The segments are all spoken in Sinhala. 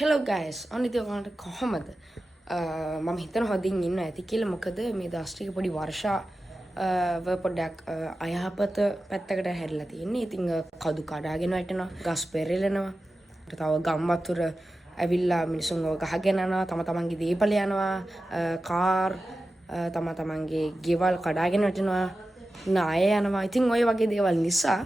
හෙලෝ ගයිස් අනිත් ඔයාලට කොහමද මම හිතන හොදින් ඉන්න ඇති කියලා මොකද මේ දවස්ටික පොඩි වර්ෂා පොඩ්ඩක් අයහපත පැත්තකට හැරිලා තියෙන්නේ. ඉතින් කදු කඩාගෙන වැටෙනවා, ගස් පෙරලෙනවා, තව ගම් වතුර ඇවිල්ලා මිනිසුන්ව ගහගෙන යනවා, තම තමන්ගේ දීපල යනවා, කාර් තම තමන්ගේ ගෙවල් කඩාගෙන වැටෙනවා, නාය යනවා. ඉතින් ওই වගේ දේවල් නිසා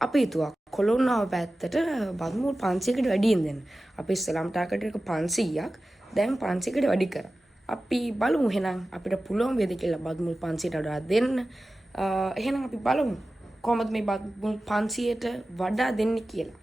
අපි හිතුවා කොළොන්නාව පැත්තට බත්මුල් 500කට වැඩියෙන් දෙන්න. අපි ඉස්ලාම් ටාකට් එක 500ක් දැන් 500කට වැඩි කරා. අපි බලමු එහෙනම් අපිට පුළුවන් වේද කියලා බත්මුල් 500ට වඩා දෙන්න. එහෙනම් අපි බලමු කොහොමද මේ බත්මුල් 500ට වඩා දෙන්නේ කියලා.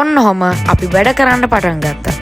ඔන්නකොම අපි වැඩ කරන්න පටන් ගත්තා.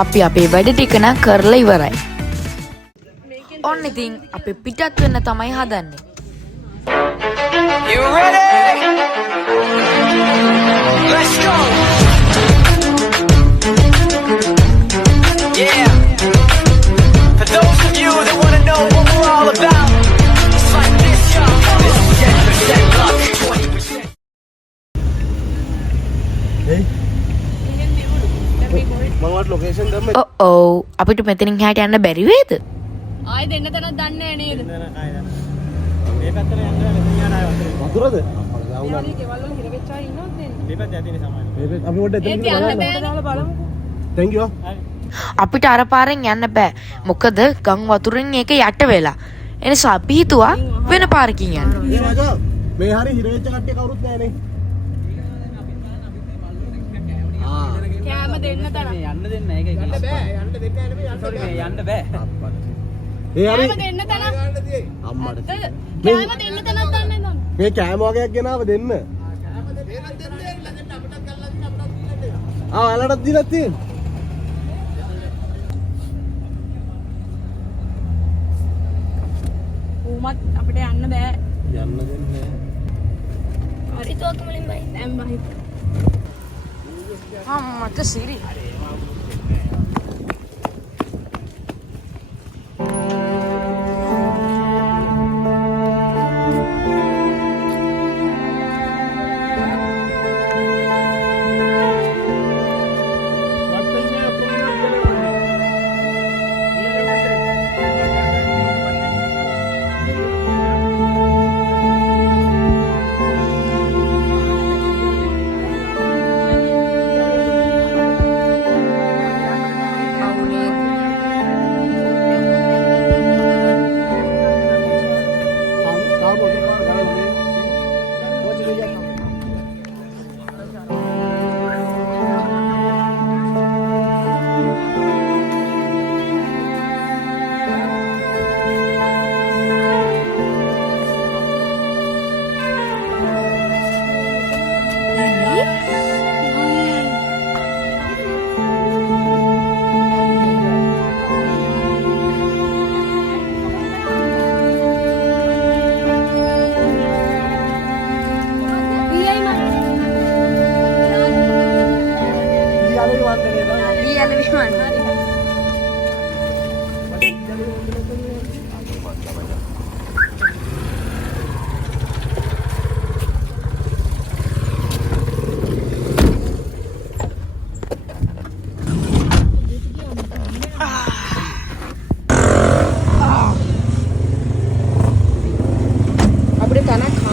අපි අපේ වැඩ ටික නම් කරලා ඉවරයි. ඔන්න ඉතින් අපි පිටත් වෙන්න තමයි හදන්නේ. You ready? Let's go. Yeah. For those of you that want to know what we're all about, it's like this, y'all. This is 10% luck, 20%. Hey. මමවත් location දැම්මේ. ඔව් අපිට මෙතනින් එහාට යන්න බැරි වේද? ආයෙ දෙන්න තැනක් දන්නේ නැහැ නේද? මේ පැත්තට යන්න මෙතන යන අය වතුරද? යාළුවෝ ගෙවල් වල හිර වෙච්ච අය ඉන්නවද දෙන්න? මේ පැත්තේ ඇතිනේ සමාන. අපි පොඩ්ඩක් ඒත් යන්න බෑනේ බලමුකෝ. thank you. අපිට අර පාරෙන් යන්න බෑ. මොකද ගම් වතුරෙන් ඒක යට වෙලා. එනිසා අපි හිතුවා වෙන පාරකින් යන්න. මේ මචෝ මේ හරිය හිර වෙච්ච කට්ටිය කවුරුත් නෑනේ. කෑම දෙන්න තැනක්. යන්න දෙන්න නැහැ ඒක යන්න බෑ යන්න දෙන්නේ නෑ නෙමෙයි සෝරි මේ යන්න බෑ ඒ හරි කෑම දෙන්න තැනක්. අම්මට කෑම දෙන්න තැනක් දන්නේ නැහැ. මේ කෑම වගේක් ගෙනාව දෙන්න ඔයාලටත් දීලා තියෙන්නේ උමත් අපිට යන්න බෑ. යන්න දෙන්නේ හරි තෝක මුලින් බයි. දැන් බයි. අම්මට සිරි.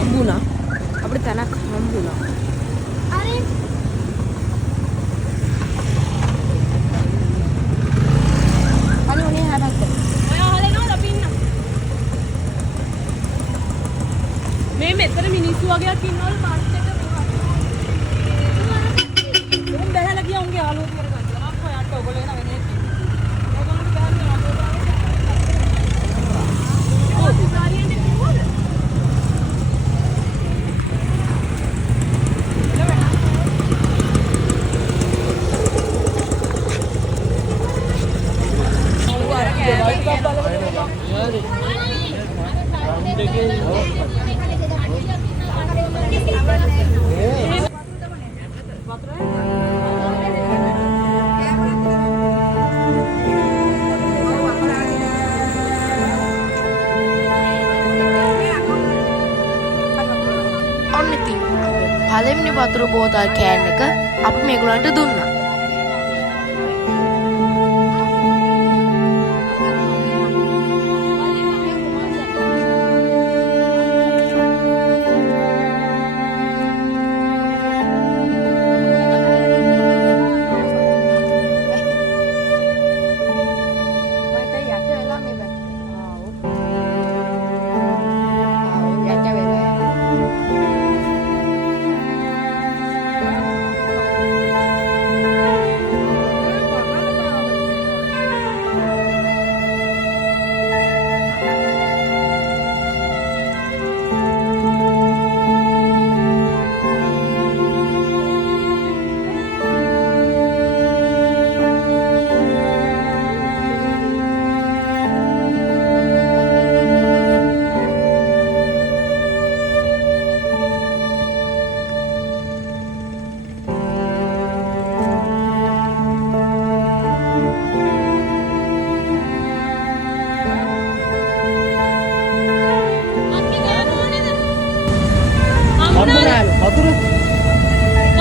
හම්බුණා. අපිට තැනක් හම්බුණා. හරි. අනේ උනේ හැබැයි. ඔයා අහලා නෝද අපි ඉන්න. මේ මෙතන මිනිස්සු වගේක් ඉන්නවලු පාස් එක මේවා. උන් බහැලා ගියා උන්ගේ ආලෝක කරගන්න. අප්පා යට ඔයගොල්ලෝ එන වෙන්නේ. ඔයගොල්ලන්ට බෑන්නේ අපෝ දාන්නේ. ඔය සාරියෙන්ද කිව්වද? ඔන්න ඉතින් පළවෙනි වතුර බෝතල් කෑන් එක අපි මේගොල්ලන්ට දුන්නා.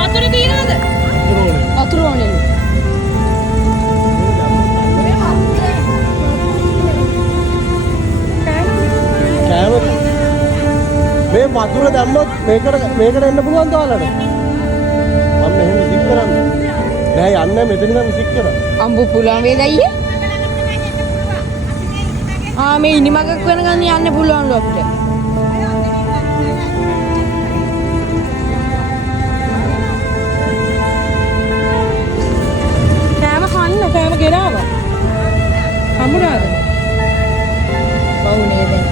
වතුර තියෙනවද? වතුර ඕනේ. කෑමද? මේ වතුර දැම්මොත් මේකට එන්න පුළුවන්ද ඔයාලට? මම මෙහෙම විසික් කරන්නේ. නෑ යන්නේ මෙතන නම් විසික් කරා. අම්බු පුළුවන් වේද අයියේ? මේ ඉනිමගක් වෙනකන් යන්න පුළුවන්ලු අපිට. කෑම ගෙනාවා. හම්බුනාද? බවුනේ දැන්.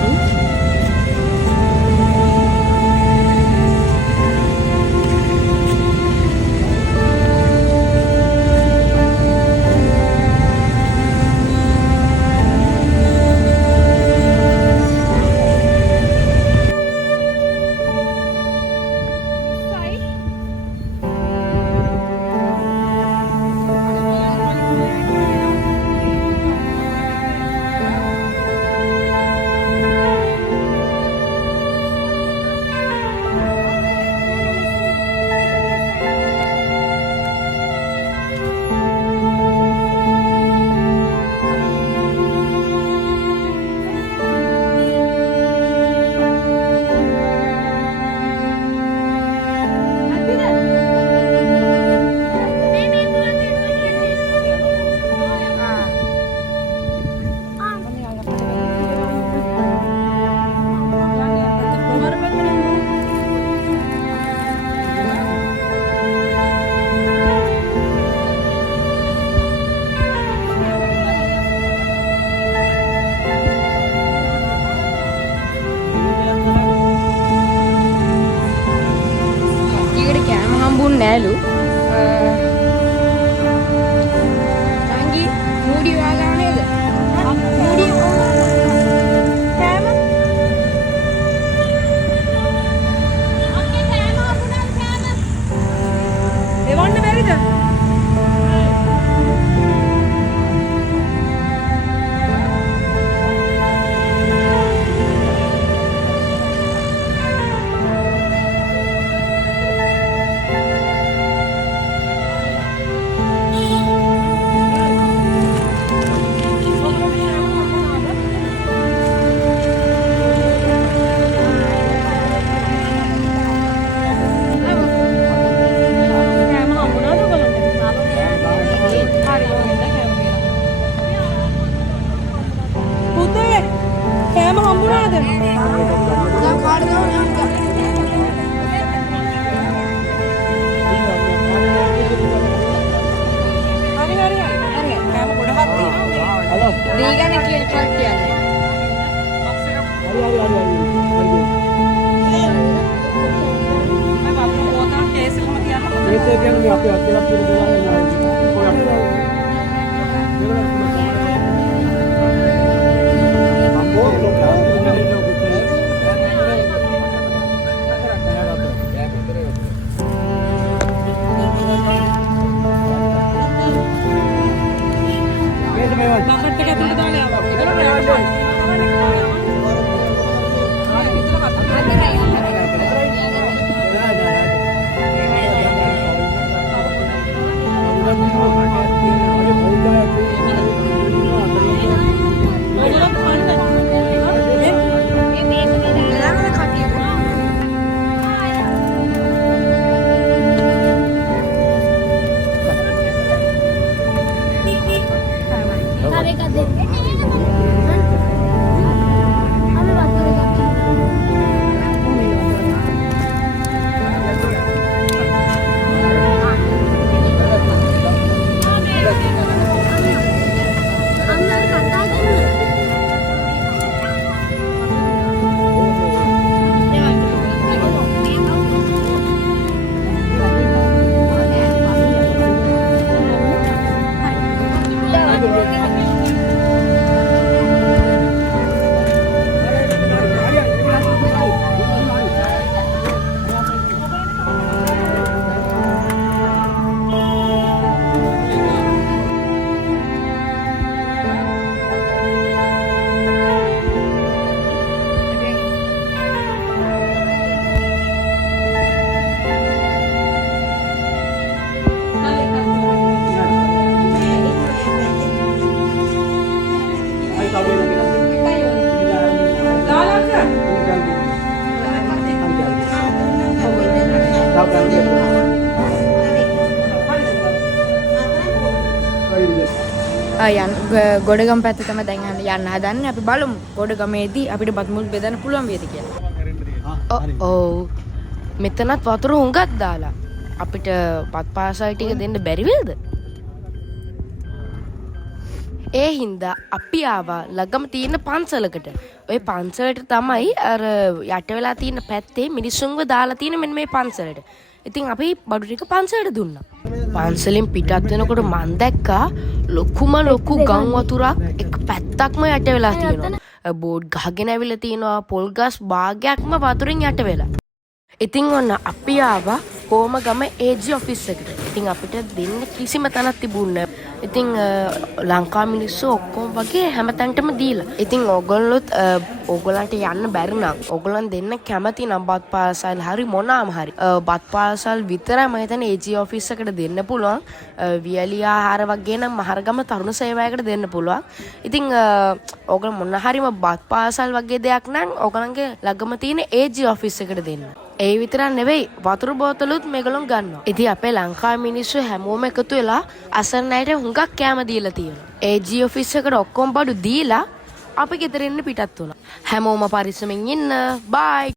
නෑලු සංගී මූඩි වාලා නේද මූඩි කෑම අක්කේ කෑම හම්බුණාද කෑම එවන්න බැරිද කියන්නේ මේ අපේ අත්දැකීම් කියන දේවල් බකට් එක ඇතුළට දාලා ආවා. ඒතර යන් ගොඩගම පැත්ත තමයි දැන් යන්න හදන්නේ. අපි බලමු ගොඩගමේදී අපිට බත් මුල් බෙදන්න පුළුවන් වේද කියලා. ඔව්. මෙතනත් වතුර හුඟක් දාලා අපිට බත් පාසල් ටික දෙන්න බැරි වේද? ඒ හින්දා අපි ආවා ළඟම තියෙන පන්සලකට. ওই පන්සලට තමයි අර යට වෙලා තියෙන පැත්තේ මිනිස්සුන්ව දාලා තියෙන මෙන්න මේ පන්සලට. ඉතින් අපි බඩු ටික පන්සලට දුන්නා. පන්සලෙන් පිටත් වෙනකොට මං දැක්කා ලොකු ගම් වතුරක් එක පැත්තක්ම යට වෙලා තියෙනවා. බෝඩ් ගහගෙන ඇවිල්ලා තියෙනවා. පොල් ගස් භාගයක්ම වතුරෙන් යට වෙලා. ඉතින් ඔන්න අපි ආවා කොමගම AG ඔෆිස් එකට. ඉතින් අපිට දෙන්න කිසිම තැනක් තිබුණේ නැහැ. ඉතින් ලංකා මිනිස්සු ඔක්කොම වගේ හැමතැනටම දීලා. ඉතින් ඕගොල්ලන්ට යන්න බැරි නම් ඕගොල්ලන් දෙන්න කැමති නම් බත් පාසල් හරි මොනාම හරි බත් පාසල් විතරයි මම හිතන්නේ AG ඔෆිස් එකට දෙන්න පුළුවන්. වියලි ආහාර වගේ නම් මහරගම තරුණ සේවයකට දෙන්න පුළුවන්. ඉතින් ඕගොල්ලන් මොන හරිම බත් පාසල් වගේ දෙයක් නම් ඕගොල්ලන්ගේ ළඟම තියෙන AG ඔෆිස් එකට දෙන්න. ඒ විතරක් නෙවෙයි වතුර බෝතලුත් මේගොල්ලෝ ගන්නවා. ඉතින් අපේ ලංකා මිනිස්සු හැමෝම එකතු වෙලා අසරණ අයට හුඟක් කැම දීලා තියෙනවා. AG ඔෆිස් එකට ඔක්කොම බඩු දීලා අපි ගෙදර එන්න පිටත් වුණා. හැමෝම පරිස්සමෙන් ඉන්න. බයි.